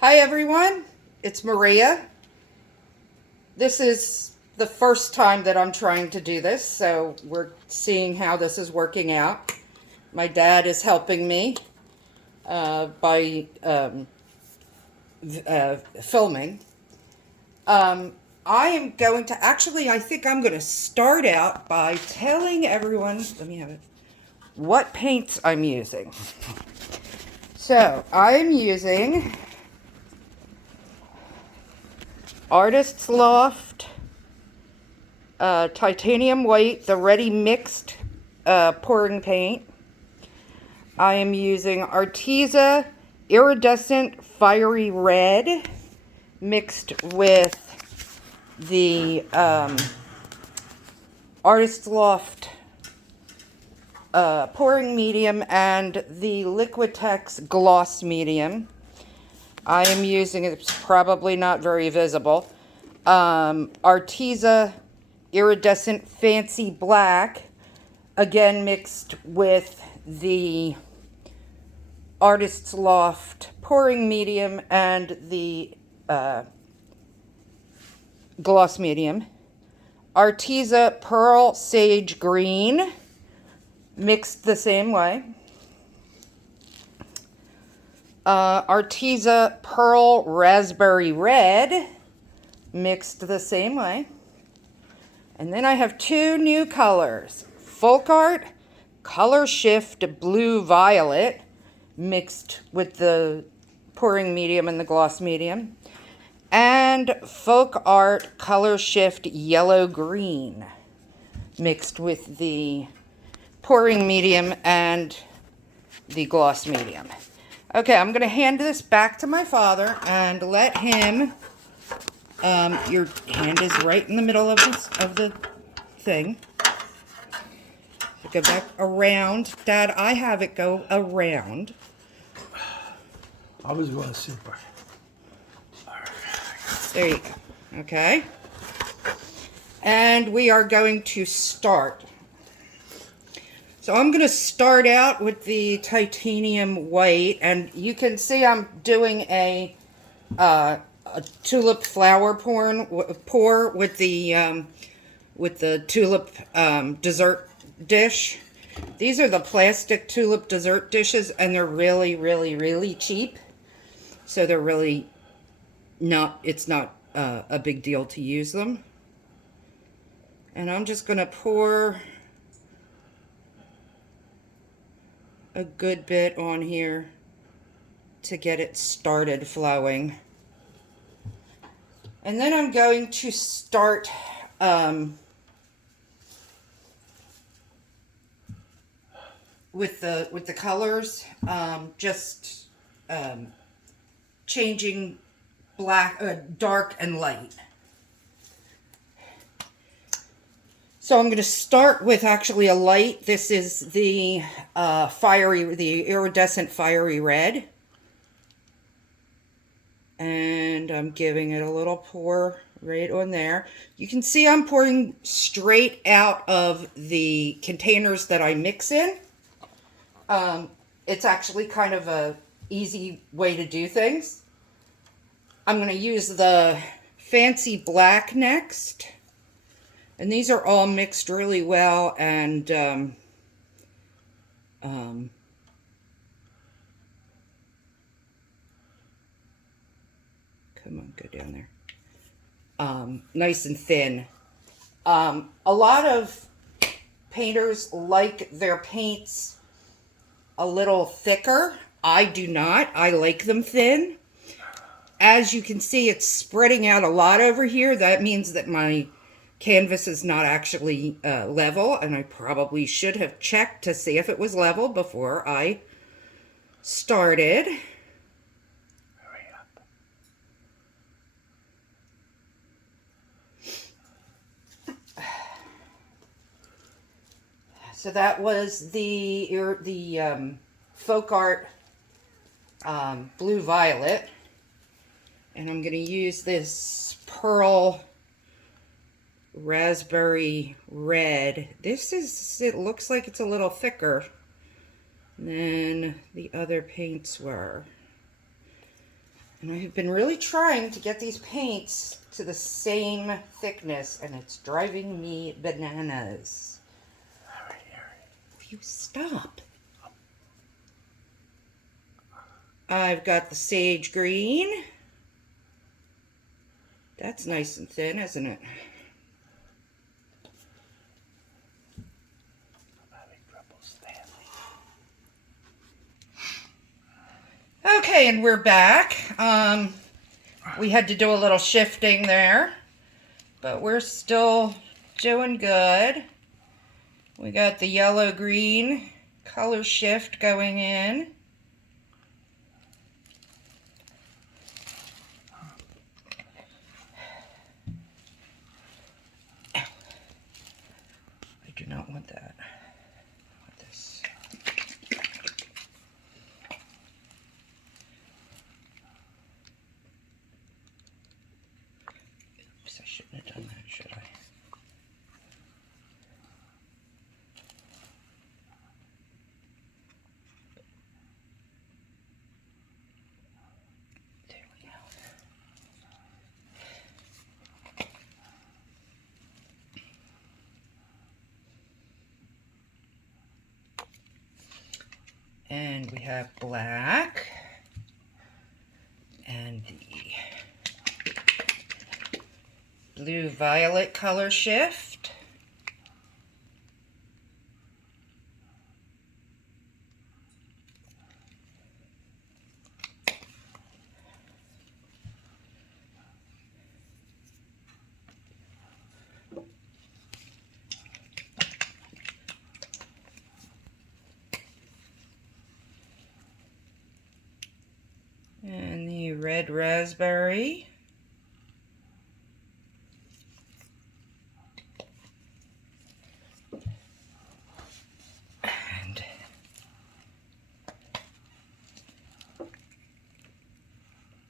Hi everyone, it's Maria. This is the first time that I'm trying to do this, so we're seeing how this is working out. My dad is helping me by filming. Um, I am going to I think I'm going to start out by telling everyone, let me have it, what paints I'm using. So I'm using Artist's Loft titanium white, the ready mixed pouring paint. I am using Arteza iridescent fiery red mixed with the Artist's Loft pouring medium and the Liquitex gloss medium. I am using, it's probably not very visible, Arteza iridescent fancy black, again mixed with the Artist's Loft pouring medium and the gloss medium. Arteza pearl sage green, mixed the same way. Arteza pearl raspberry red, mixed the same way. And then I have two new colors. Folk Art Color Shift Blue Violet, mixed with the pouring medium and the gloss medium. And Folk Art Color Shift Yellow Green, mixed with the pouring medium and the gloss medium. Okay, I'm going to hand this back to my father and let him... your hand is right in the middle of the thing. Go back around. Dad, I have it go around. I was going super. There you go. Okay. And we are going to start. So I'm going to start out with the titanium white, and you can see I'm doing a tulip flower pour with the tulip dessert dish. These are the plastic tulip dessert dishes, and they're really, really, really cheap. So they're really not, it's not a big deal to use them. And I'm just going to pour a good bit on here to get it started flowing. And then I'm going to start with the colors, just changing black, dark and light. So I'm going to start with actually a light. This is the the iridescent fiery red. And I'm giving it a little pour right on there. You can see I'm pouring straight out of the containers that I mix in. It's actually kind of a easy way to do things. I'm going to use the fancy black next. And these are all mixed really well, and come on, go down there. Nice and thin. A lot of painters like their paints a little thicker. I do not. I like them thin. As you can see, it's spreading out a lot over here. That means that my canvas is not actually level, and I probably should have checked to see if it was level before I started. Hurry up. So that was the Folk Art Blue Violet, and I'm going to use this Pearl Raspberry Red. It looks like it's a little thicker than the other paints were. And I have been really trying to get these paints to the same thickness, and it's driving me bananas. If you stop. I've got the sage green. That's nice and thin, isn't it? Okay, and we're back. We had to do a little shifting there, but we're still doing good. We got the yellow-green color shift going in. I do not want that. I want this. Oops, I shouldn't have done that, should I? There we go. And we have black and the blue-violet color shift. And the red raspberry. And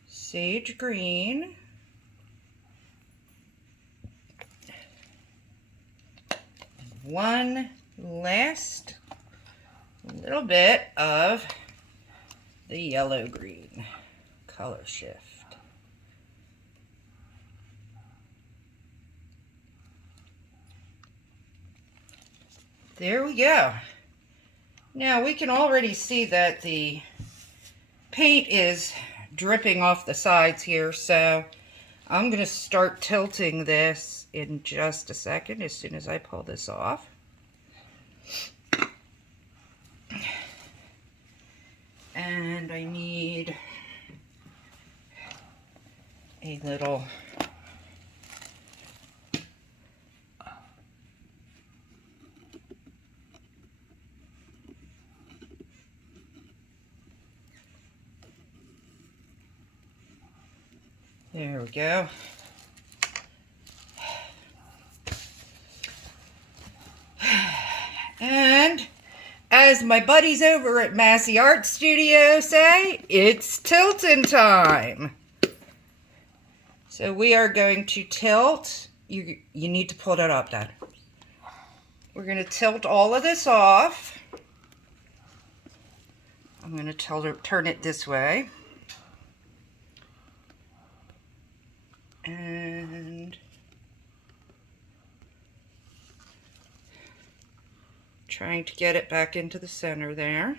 sage green. One last little bit of the yellow-green color shift. There we go. Now we can already see that the paint is dripping off the sides here, so I'm going to start tilting this in just a second as soon as I pull this off. And I need a little there we go. And as my buddies over at Masse Art Studios say, it's tilting time. So we are going to tilt. You need to pull that up, Dad. We're going to tilt all of this off. I'm going to turn it this way. And trying to get it back into the center there.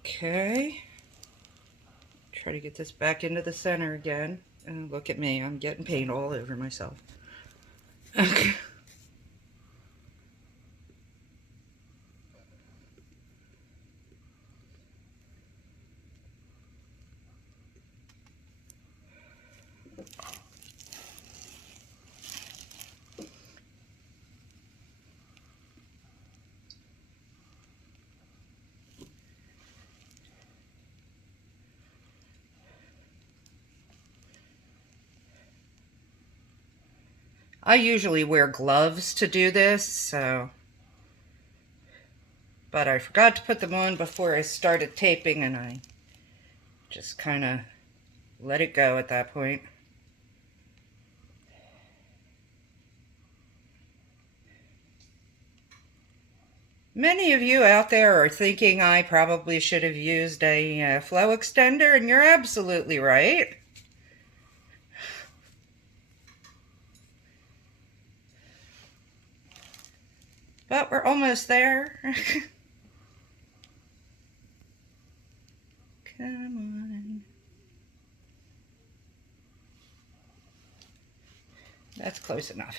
Okay. Try to get this back into the center again. And look at me, I'm getting paint all over myself. Okay. I usually wear gloves to do this, so... But I forgot to put them on before I started taping, and I just kind of let it go at that point. Many of you out there are thinking I probably should have used a flow extender, and you're absolutely right. But we're almost there. Come on. That's close enough.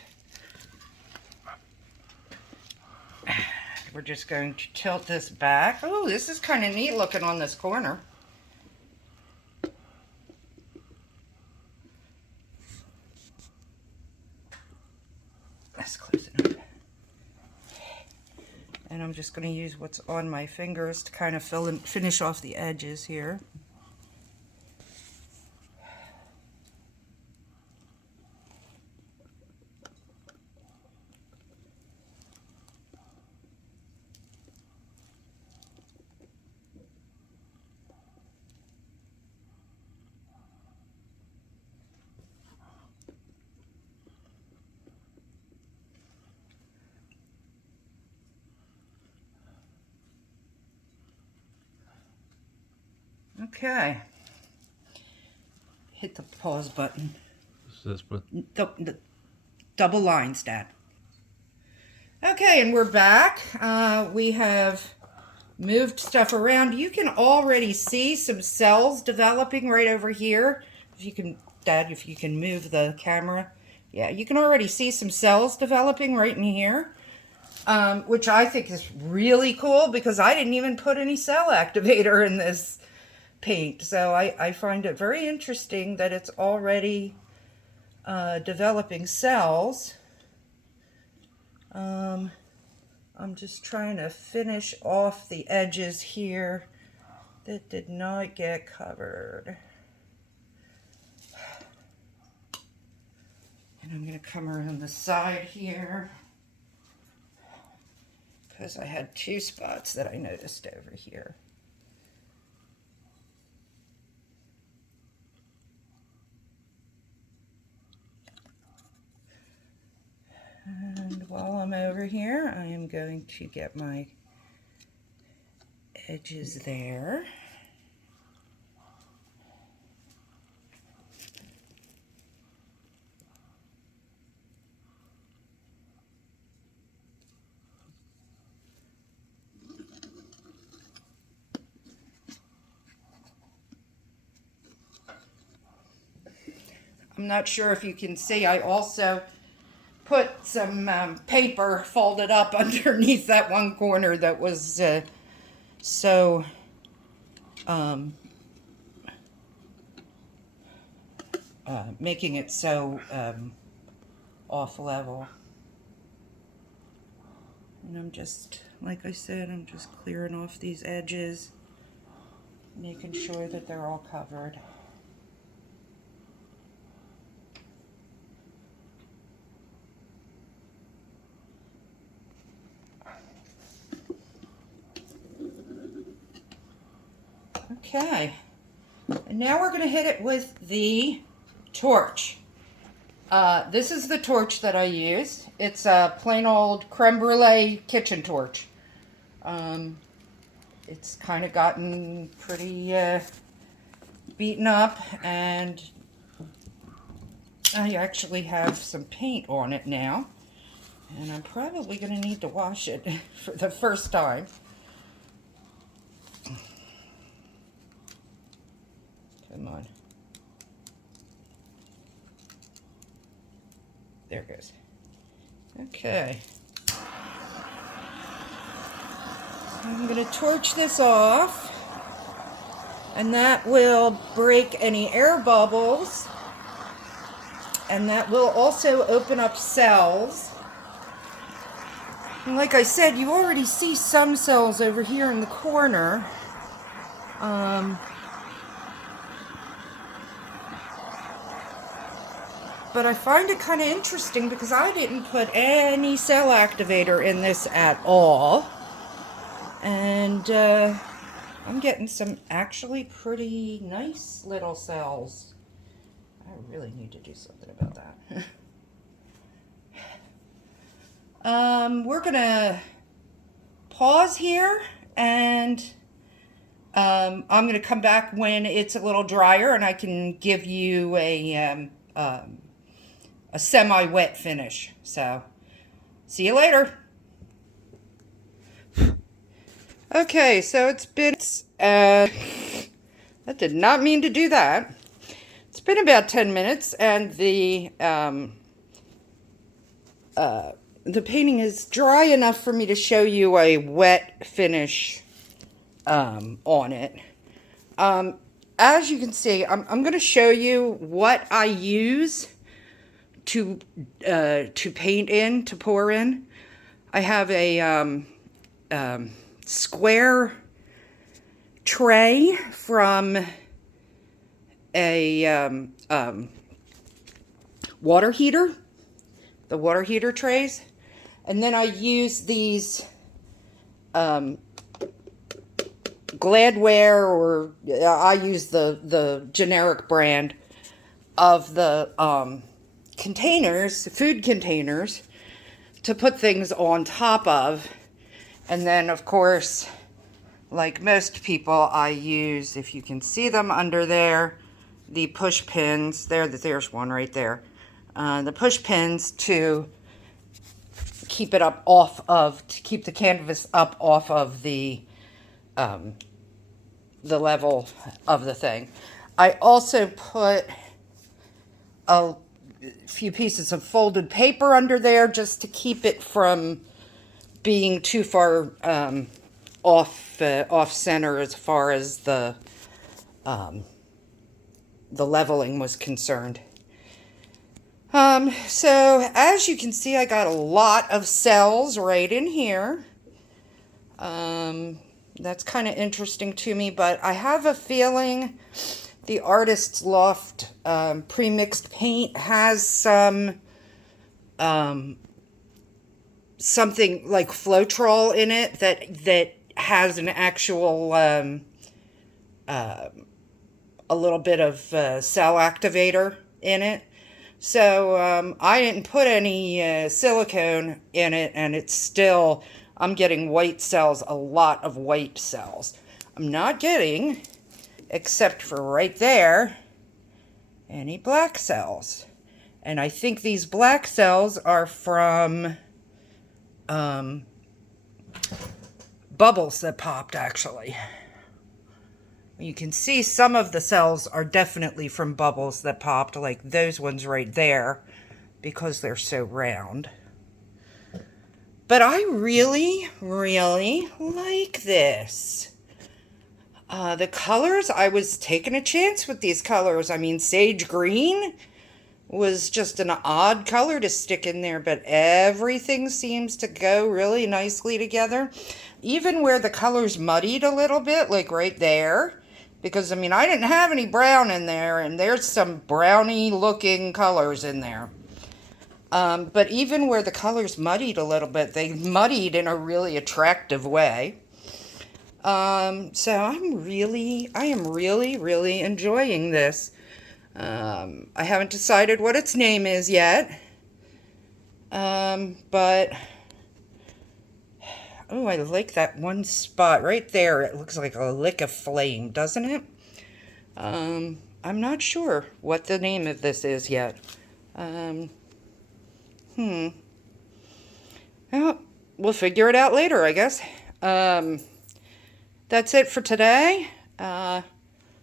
We're just going to tilt this back. Oh, this is kind of neat looking on this corner. That's close enough. And I'm just going to use what's on my fingers to kind of finish off the edges here. Okay. Hit the pause button. This button. The double lines, Dad. Okay, and we're back. We have moved stuff around. You can already see some cells developing right over here. If you can, Dad, if you can move the camera. Yeah, you can already see some cells developing right in here, which I think is really cool because I didn't even put any cell activator in this paint. So I find it very interesting that it's already developing cells. I'm just trying to finish off the edges here that did not get covered. And I'm going to come around the side here because I had two spots that I noticed over here. And while I'm over here, I am going to get my edges there. I'm not sure if you can see, I also put some paper folded up underneath that one corner that was making it so off level. And I'm just, like I said, I'm just clearing off these edges, making sure that they're all covered. Okay, and now we're going to hit it with the torch. This is the torch that I use. It's a plain old creme brulee kitchen torch. It's kind of gotten pretty beaten up, and I actually have some paint on it now, and I'm probably going to need to wash it for the first time. Come on. There it goes. Okay. I'm going to torch this off, and that will break any air bubbles, and that will also open up cells. And like I said, you already see some cells over here in the corner. But I find it kind of interesting because I didn't put any cell activator in this at all. And I'm getting some actually pretty nice little cells. I really need to do something about that. We're gonna pause here, and I'm gonna come back when it's a little drier and I can give you a semi-wet finish. So, see you later. Okay, so it's been, that did not mean to do that. It's been about 10 minutes, and the painting is dry enough for me to show you a wet finish on it. As you can see, I'm going to show you what I use to paint in, to pour in. I have a square tray from a water heater, the water heater trays, and then I use these Gladware, or I use the generic brand of the containers, food containers, to put things on top of. And then, of course, like most people, I use, if you can see them under there, the push pins. There's one right there. The push pins to keep it up to keep the canvas up off of the level of the thing. I also put a few pieces of folded paper under there just to keep it from being too far off center as far as the leveling was concerned. So as you can see, I got a lot of cells right in here. That's kind of interesting to me, but I have a feeling the Artist's Loft pre-mixed paint has some something like Floetrol in it that has an actual a little bit of cell activator in it. So I didn't put any silicone in it, and it's still, I'm getting white cells, a lot of white cells. I'm not getting, except for right there, any black cells. And I think these black cells are from bubbles that popped, actually. You can see some of the cells are definitely from bubbles that popped, like those ones right there, because they're so round. But I really, really like this. The colors, I was taking a chance with these colors. I mean, sage green was just an odd color to stick in there, but everything seems to go really nicely together. Even where the colors muddied a little bit, like right there, because, I mean, I didn't have any brown in there, and there's some browny-looking colors in there. But even where the colors muddied a little bit, they muddied in a really attractive way. So I am really, really enjoying this. I haven't decided what its name is yet. But, oh, I like that one spot right there. It looks like a lick of flame, doesn't it? I'm not sure what the name of this is yet. Well, we'll figure it out later, I guess. That's it for today.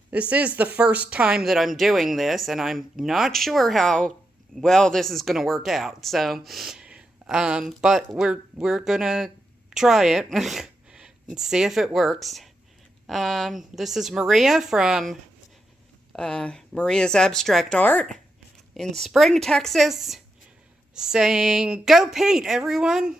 This is the first time that I'm doing this, and I'm not sure how well this is going to work out. So, but we're gonna try it and see if it works. This is Maria from Maria's Abstract Art in Spring, Texas, saying, "Go paint, everyone!"